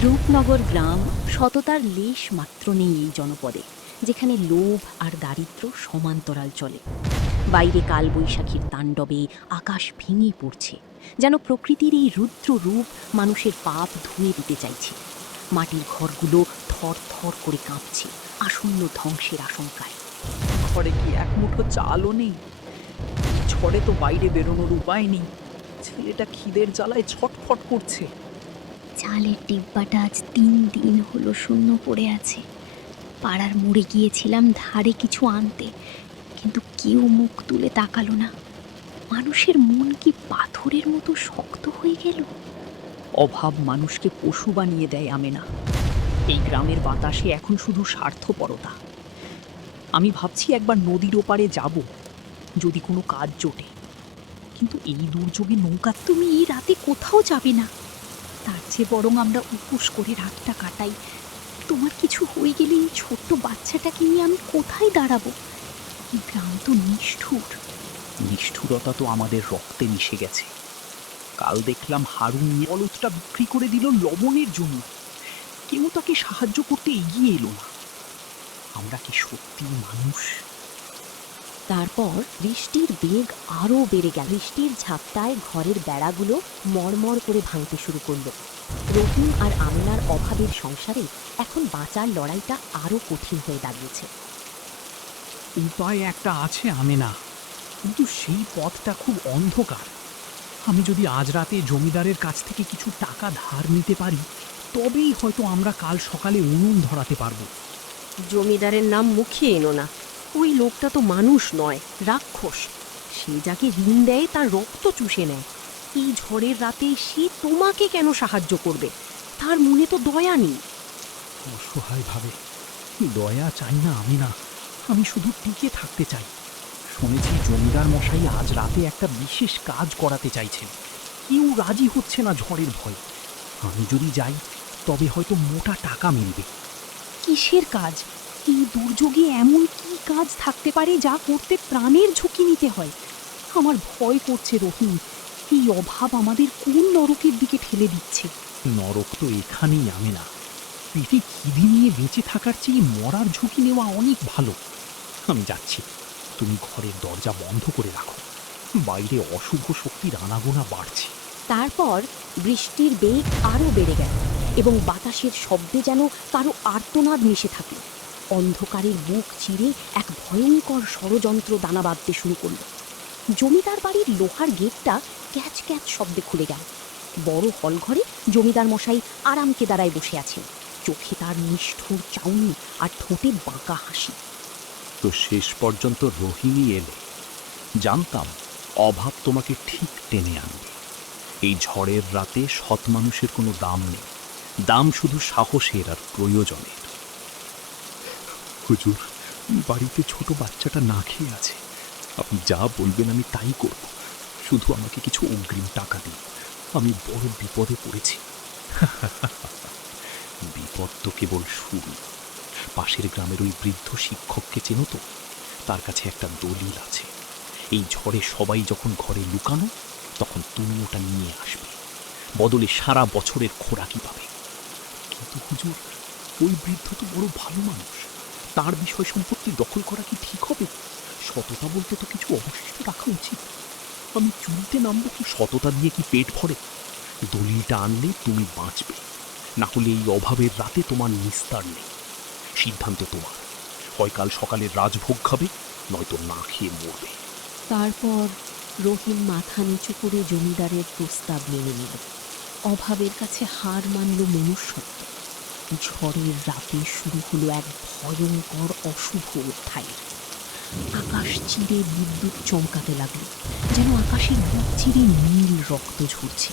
রূপনগর গ্রাম সততার লেশ মাত্র নেই এই জনপদে, যেখানে লোভ আর দারিদ্র্য সমান্তরাল চলে। বাইরে কালবৈশাখীর তাণ্ডবে আকাশ ভেঙে পড়ছে, যেন প্রকৃতির এই রুদ্র রূপ মানুষের পাপ ধুয়ে দিতে চাইছে। মাটির ঘরগুলো থর থর করে কাঁপছে আসন্ন ধ্বংসের আশঙ্কায়। ঘরে কি এক মুঠো চালও নেই? এই ঝড়ে তো বাইরে বেরোনোর উপায় নেই। ছেলেটা খিদের জ্বালায় ছটফট করছে। চালের ডিব্বাটা আজ 3 দিন হলো শূন্য পড়ে আছে। পাড়ার মোড়ে গিয়েছিলাম ধারে কিছু আনতে, কিন্তু কেউ মুখ তুলে তাকালো না। মানুষের মন কি পাথরের মতো শক্ত হয়ে গেল? অভাব মানুষকে পশু বানিয়ে দেয় আমেনা। এই গ্রামের বাতাসে এখন শুধু স্বার্থপরতা। আমি ভাবছি একবার নদীর ওপারে যাব, যদি কোনো কাজ জোটে। কিন্তু এই দুর্যোগে নৌকা তুমি এই রাতে কোথাও যাবে না, তার চেয়ে বরং আমরা উপোস করে রাতটা কাটাই। তোমার কিছু হয়ে গেলে এই ছোট্ট বাচ্চাটাকে নিয়ে আমি কোথায় দাঁড়াবো? এই গ্রাম তো নিষ্ঠুর। নিষ্ঠুরতা তো আমাদের রক্তে মিশে গেছে। কাল দেখলাম হারুন বলদটা বিক্রি করে দিল লবণের জন্য। কেউ তাকে সাহায্য করতে এগিয়ে এলো না। আমরা কি সত্যি মানুষ? তারপর বৃষ্টির বেগ আরও বেড়ে গেল। বৃষ্টির ঝাপটায় ঘরের বেড়াগুলো মড়মড় করে ভাঙতে শুরু করলো। রহিম আর আমিনার অভাবের সংসারে এখন বাঁচার লড়াইটা আরও কঠিন হয়ে দাঁড়িয়েছে। উপায় একটা আছে আমেনা, কিন্তু সেই পথটা খুব অন্ধকার। আমি যদি আজ রাতে জমিদারের কাছ থেকে কিছু টাকা ধার নিতে পারি, তবেই হয়তো আমরা কাল সকালে উনুন ধরাতে পারবো। জমিদারের নাম মুখে এনো না। ওই লোকটা তো মানুষ নয়, রাক্ষস। সে যাকে ঋণ দেয় তার রক্ত চুষে নেয়। এই ঝড়ের রাতে সে তোমাকে কেন সাহায্য করবে? তার মনে তো দয়া নেই। অসহায়ভাবে দয়া চাই না আমিনা, আমি শুধু টিকে থাকতে চাই। শুনেছি জমিদার মশাই আজ রাতে একটা বিশেষ কাজ করাতে চাইছেন। কেউ রাজি হচ্ছে না ঝড়ের ভয়। আমি যদি যাই তবে হয়তো মোটা টাকা মিলবে। কিসের কাজ? এই দুর্যোগে এমন কি কাজ থাকতে পারে যা করতে প্রাণের ঝুঁকি নিতে হয়? আমার ভয় করছে রহিম। এই অভাব আমাদের কোন নরকের দিকে ঠেলে দিচ্ছে? নরক তো এখানেই আমেনা। পেটে খিদে নিয়ে বেঁচে থাকার চেয়ে মরার ঝুঁকি নেওয়া অনেক ভালো। আমি যাচ্ছি, তুমি ঘরের দরজা বন্ধ করে রাখো। বাইরে অশুভ শক্তির আনাগোনা বাড়ছে। তারপর বৃষ্টির বেগ আরও বেড়ে গেল এবং বাতাসের শব্দে যেন কারো আর্তনাদ মিশে থাকল। অন্ধকারের বুক চিরে এক ভয়ঙ্কর ষড়যন্ত্র দানা বাঁধতে শুরু করল। জমিদার বাড়ির লোহার গেটটা ক্যাচ ক্যাচ শব্দে খুলে গেল। বড় হলঘরে জমিদার মশাই আরামকে দাঁড়ায় বসে আছেন। চোখে তার নিষ্ঠুর চাউনি আর ঠোঁটে বাঁকা হাসি। তো শেষ পর্যন্ত রহিমই এলে। জানতাম অভাব তোমাকে ঠিক টেনে আনবে। এই ঝড়ের রাতে সৎ মানুষের কোনো দাম নেই, দাম শুধু সাহসের আর প্রয়োজনের। হুজুর, বাড়িতে ছোট বাচ্চাটা না খেয়ে আছে। আপনি যা বলবেন আমি তাই করব। শুধু আমাকে কিছু অগ্রিম টাকা দিন, আমি বড় বিপদে পড়েছি। বিপদ তো কেবল শুরু। পাশের গ্রামের ওই বৃদ্ধ শিক্ষককে চেনো তো? তার কাছে একটা দলিল আছে। এই ঝড়ে সবাই যখন ঘরে লুকানো, তখন তুমি ওটা নিয়ে আসবে। বদলে সারা বছরের খোরাকি পাবে। কিন্তু হুজুর, ওই বৃদ্ধ তো বড় ভালো মানুষ। তার বিষয় সম্পত্তি দখল করা কি ঠিক হবে? সততা বলতে তো কিছু অবশিষ্ট রাখা উচিত। আমি চুরিতে নামবো কি? সততা দিয়ে কি পেট ভরে? দলিলটা আনলে তুমি বাঁচবে, না হলে এই অভাবের রাতে তোমার নিস্তার নেই। সিদ্ধান্ত তোমার। হয় কাল সকালে রাজভোগ খাবে, নয়তো না খেয়ে মরবে। তারপর রহিম মাথা নিচু করে জমিদারের প্রস্তাব মেনে নিল। অভাবের কাছে হার মানল মনুষ্যত্ব। ঝড়ের রাতে শুরু হলো এক ভয়ঙ্কর অশুভ অধ্যায়। আকাশ চিরে বিদ্যুৎ চমকাতে লাগলো, যেন আকাশের বুক চিরে নীল রক্ত ঝরছে।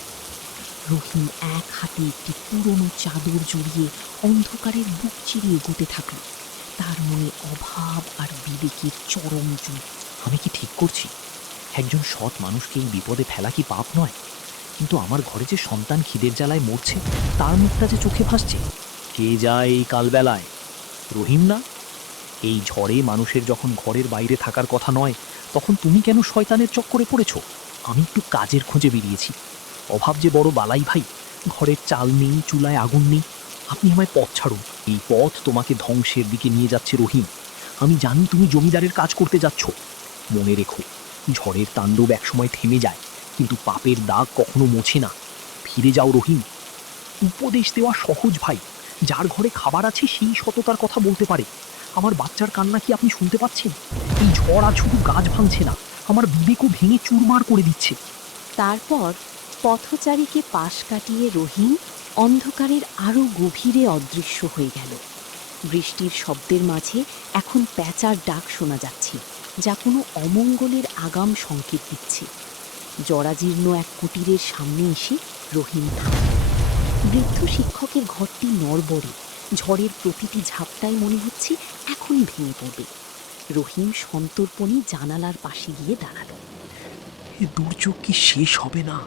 রহিম এক হাতে একটি পুরনো চাদর জড়িয়ে অন্ধকারের বুক চিরে এগোতে থাকলো। তার মনে অভাব আর বিবেকের চরম যুদ্ধ। আমি কি ঠিক করছি? একজন সৎ মানুষকে এই বিপদে ফেলা কি পাপ নয়? কিন্তু আমার ঘরে যে সন্তান খিদের জ্বালায় মরছে, তার মুখটা যে চোখে ভাসছে। কে যায় এই কালবেলায়? রহিম না? এই ঝড়ে মানুষের যখন ঘরের বাইরে থাকার কথা নয়, তখন তুমি কেন শয়তানের চক্করে পড়েছ? আমি একটু কাজের খোঁজে বেরিয়েছি। অভাব যে বড় বালাই ভাই, ঘরের চাল নেই, চুলায় আগুন নেই। আপনি আমায় পথ ছাড়ুন। এই পথ তোমাকে ধ্বংসের দিকে নিয়ে যাচ্ছে রহিম। আমি জানি তুমি জমিদারের কাজ করতে যাচ্ছ। মনে রেখো, ঝড়ের তাণ্ডব একসময় থেমে যায়, কিন্তু পাপের দাগ কখনো মোছে না। ফিরে যাও রহিম। উপদেশ দেওয়া সহজ ভাই, যার ঘরে খাবার আছে সেই সততার কথা বলতে পারে। আমার বাচ্চার কান্না কি আপনি শুনতে পাচ্ছেন? এই ঝড় আজ শুধু গাছ ভাঙছে না, আমার বিবেকও ভেঙে চুরমার করে দিচ্ছে। তারপর পথচারীকে পাশ কাটিয়ে রহিম অন্ধকারের আরো গভীরে অদৃশ্য হয়ে গেল। বৃষ্টির শব্দের মাঝে এখন প্যাঁচার ডাক শোনা যাচ্ছে, যা কোনো অমঙ্গলের আগাম সংকেত দিচ্ছে। জরাজীর্ণ এক কুটিরের সামনে এসে রহিম থামল। বৃদ্ধ শিক্ষকের ঘরটি নড়বড়ে, ঝড়ের প্রতিটি ঝাপটায় মনে হচ্ছে এখনই ভেঙে পড়বে। রহিম সন্তর্পণে জানালার পাশে গিয়ে দাঁড়াল। এ দুর্যোগ কি শেষ হবে না?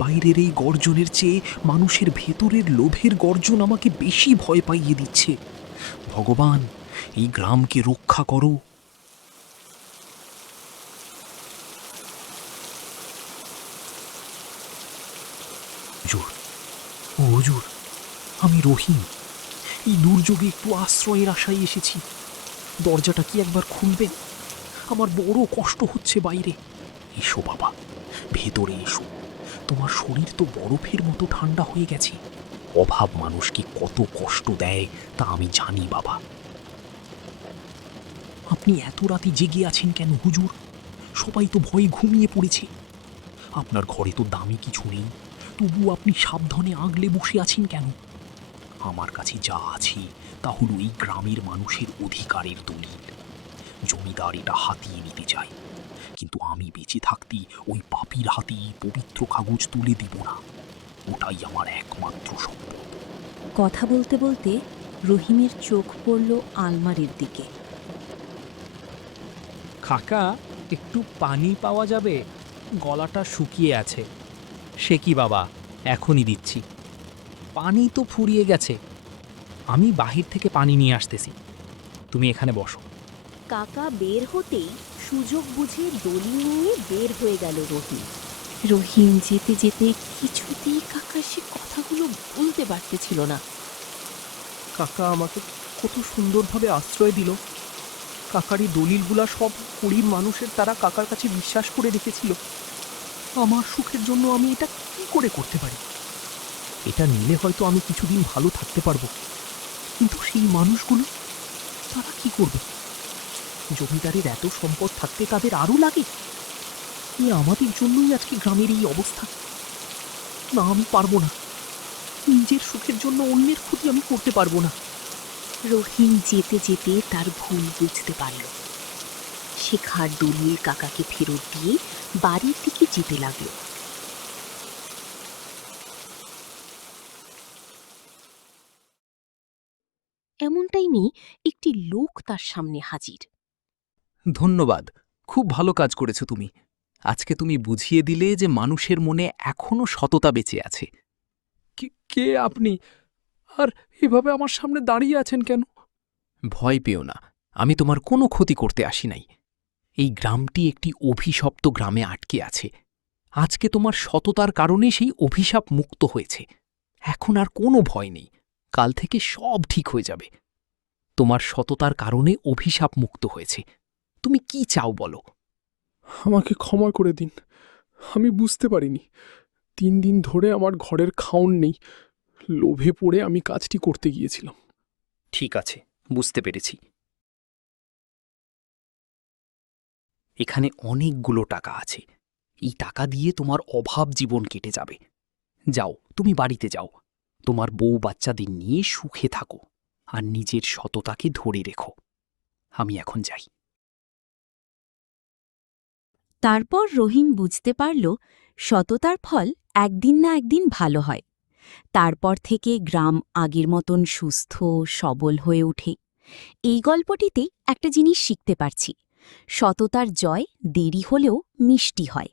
বাইরের এই গর্জনের চেয়ে মানুষের ভেতরের লোভের গর্জন আমাকে বেশি ভয় পাইয়ে দিচ্ছে। ভগবান, এই গ্রামকে রক্ষা করো। হুজুর, ও হুজুর, আমি রহিম। এই দুর্যোগে একটু আশ্রয়ের আশায় এসেছি। দরজাটা কি একবার খুলবেন? আমার বড় কষ্ট হচ্ছে বাইরে। এসো বাবা, ভেতরে এসো। তোমার শরীর তো বরফের মতো ঠান্ডা হয়ে গেছে। অভাব মানুষকে কত কষ্ট দেয় তা আমি জানি বাবা। আপনি এত রাতে জেগে আছেন কেন হুজুর? সবাই তো ভয়ে ঘুমিয়ে পড়েছে। আপনার ঘরে তো দামি কিছু নেই, তবু আপনি সাবধানে আগলে বসে আছেন কেন? আমার কাছে যা আছে তা হলো এই গ্রামের মানুষের অধিকারের দলিল। জমিদার এটা হাতিয়ে নিতে চায়, কিন্তু আমি বেঁচে থাকতে ওই পাপীর হাতে এই পবিত্র কাগজ তুলে দিব না। ওটাই আমার একমাত্র সম্পদ। কথা বলতে বলতে রহিমের চোখ পড়ল আলমারির দিকে। কাকা, একটু পানি পাওয়া যাবে? গলাটা শুকিয়ে আছে। সে কি বাবা, এখনই দিচ্ছি। পানি তো ফুরিয়ে গেছে। আমি বাহির থেকে পানি নিয়ে আসতেছি, তুমি এখানে বসো। কাকা বের হতেই সুযোগ বুঝে দড়ি নিয়ে বের হয়ে গেল রহিম। রহিম যেতে যেতে কিছুতেই কাকার সে কথাগুলো ভুলতে পারতেছিল না। কাকা আমাকে কত সুন্দরভাবে আশ্রয় দিল। কাকারই দলিলগুলা সব গরিব মানুষের, তারা কাকার কাছে বিশ্বাস করে রেখেছিল। আমার সুখের জন্য আমি এটা কি করে করতে পারি? এটা নিলে হয়তো আমি কিছুদিন ভালো থাকতে পারবো, কিন্তু সেই মানুষগুলো, তারা কি করবে? জমিদারের এত সম্পদ থাকতে তাদের আরও লাগে। আমাদের জন্যই আজকে গ্রামের এই অবস্থা। না, আমি পারবো না। নিজের সুখের জন্য অন্যের ক্ষতি আমি করতে পারবো না। রহিম যেতে যেতে তার ভুল বুঝতে পারল। শেখার দলিল কাকাকে ফেরত দিয়ে বাড়ির দিকে যেতে লাগল। এমন টাইমে একটি লোক তার সামনে হাজির। ধন্যবাদ, খুব ভালো কাজ করেছো তুমি। আজকে তুমি বুঝিয়ে দিলে যে মানুষের মনে এখনো সততা বেঁচে আছে। কে আপনি? আর এভাবে আমার সামনে দাঁড়িয়ে আছেন কেন? ভয় পেও না, আমি তোমার কোনো ক্ষতি করতে আসি নাই। এই গ্রামটি একটি অভিশপ্ত গ্রামে আটকে আছে। আজকে তোমার সততার কারণে সেই অভিশাপ মুক্ত হয়েছে। এখন আর কোনো ভয় নেই, কাল থেকে সব ঠিক হয়ে যাবে। তোমার সততার কারণে অভিশাপ মুক্ত হয়েছে। তুমি কি চাও বলো? আমাকে ক্ষমা করে দিন, আমি বুঝতে পারিনি। 3 দিন ধরে আমার ঘরের খাওন নেই, লোভে পড়ে আমি কাজটি করতে গিয়েছিলাম। ঠিক আছে, বুঝতে পেরেছি। এখানে অনেকগুলো টাকা আছে। এই টাকা দিয়ে তোমার অভাব জীবন কেটে যাবে। যাও, তুমি বাড়িতে যাও। তোমার বউ বাচ্চাদের নিয়ে সুখে থাকো, আর নিজের সততাকে ধরে রেখো। আমি এখন যাই। তারপর রহিম বুঝতে পারল সততার ফল একদিন না একদিন ভালো হয়। তারপর থেকে গ্রাম আগের মতন সুস্থ সবল হয়ে ওঠে। এই গল্পটিতে একটা জিনিস শিখতে পারছি, সততার জয় দেরি হলেও মিষ্টি হয়।